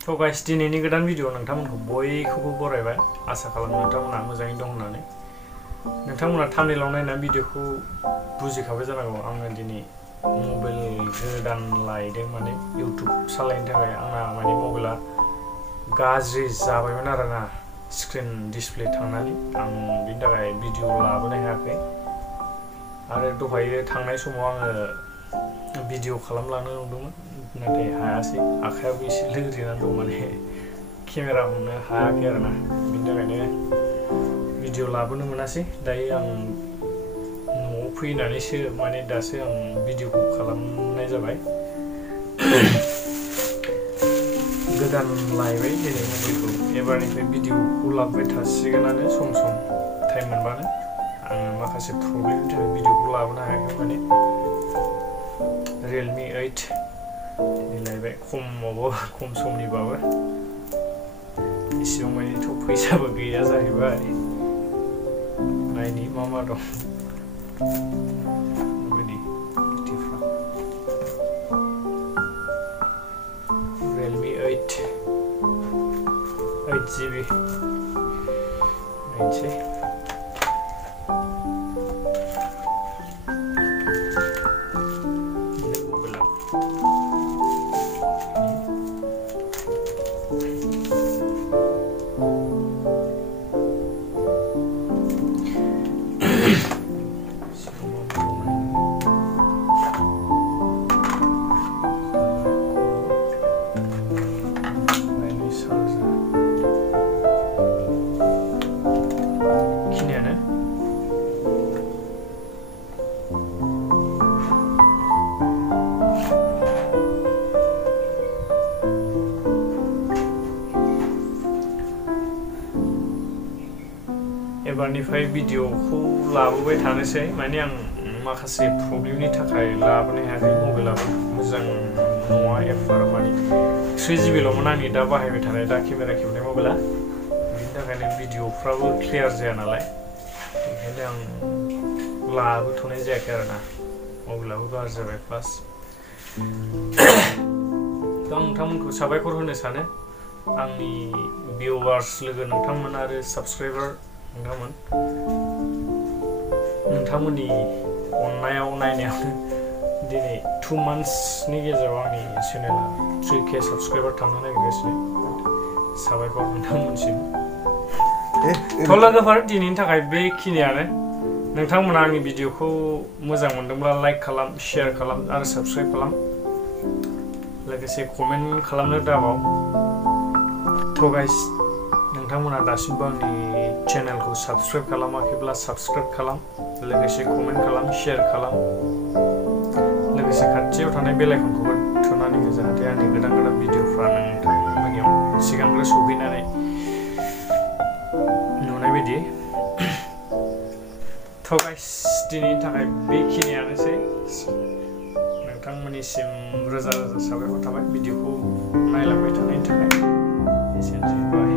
So guys, दिनैनि गोदान video नोंथांमोनखौ बयखौबो बरायबाय आसा खालामो नोंथांमोना मोजाङै दं होननानै नोंथांमोना थाम्बनेइलाव नायना भिडिअखौ बुजिखाबाय जानांगौ आङो दिनै मबाइल गोदान लायदों माने YouTube सालायनो थाखाय आंना माने मबाइला गाज्रि जाबायमोन आरोना स्क्रिन डिसप्ले थांनानै आं बिनि थाखाय भिडिअ लाबोनो हायाखै आरो दहायो थांनाय समाव आङो भिडिअ खालामलांनो नुदोंमोन नाथाय हायासै आखायाबो एसे लोरिनानै दं माने केमेरा हमनो हायाखै आरोना बिनि थाखायनो भिडिअ लाबोनो मोनासै दायो आं न'आव फैनानैसो माने दासो आं भिडिअखौ खालामनाय जाबाय गोदान लायबाय दिनै मबाइलखौ एबारनिफ्राय भिडिअखौ लाबोबाय थासिगोनानो सम सम टाइम मोनबानो आङो माखासे प्रब्लेमनि थाखाय भिडिअखौ लाबोनो हायाखै माने Realme 8 लायबाय खम समनिबाबो इसेबां मानिथ' फैसाबो गैया जाहैबाय नायनि मा दं बेबायदि भिडिअफ्रा Realme 8GB नायनोसै एबारनिफ्राय भिडिअखौ लाबोबाय थानोसै माने आं माखासे प्रब्लेमनि थाखाय लाबोनो हायाखै मबाइलाबो मोजां नङा एफार माने 3GBल'मोन आंनि दा बाहायबाय थानाय दा केमेरा खेबनाय मबाइला बिनि थाखायनो भिडिअफ्राबो क्लियार जाया नालाय बेखायनो आं लाबोथ'नाय जायाखै आरोना मबाइलाबो गाज्रि जाबाय प्लास दा आं नोंथांमोनखौ साबायखर होनो सानो आंनि भिउवार्स लोगो नोंथांमोन आरो साबस्क्राइबार नोंथांमोननि अननायाव नायनायावनो दिनै 2 monthsनि गेजेराव आंनि चेनेला 3K साबस्क्राइबार थांनो नागिरगासिनो साबायखर नोंथांमोनसिम थ' लोगोफोर दिनैनि थाखाय बेखिनियानो नोंथांमोना आंनि भिडिअखौ मोजां मोनदोंब्ला लाइक खालाम शेयार खालाम आरो साबस्क्राइब खालाम लोगोसे कमेन्ट खालामनो दाबाव थ' गाइस नोंथांमोना दासिमबो आंनि चेनेलखौ साबस्क्राइब खालामाखैब्ला साबस्क्राइब खालाम लोगोसे कमेन्ट खालाम शेयार खालाम लोगोसे खाथियाव थानाय बेल आइकनखौबो थुनानै हो जाहाथे आंनि गोदान भिडिअफ्रा नोंथांमोननियाव सिगांग्रो सौफैनानै नुनाय बायदि थ' गाइस दिनैनि थाखाय बेखिनियानोसै नोंथांमोननिसिम रोजा रोजा साबायखर थाबाय भिडिअखौ नायलांबाय थानायनि थाखाय एसेनोसै बाय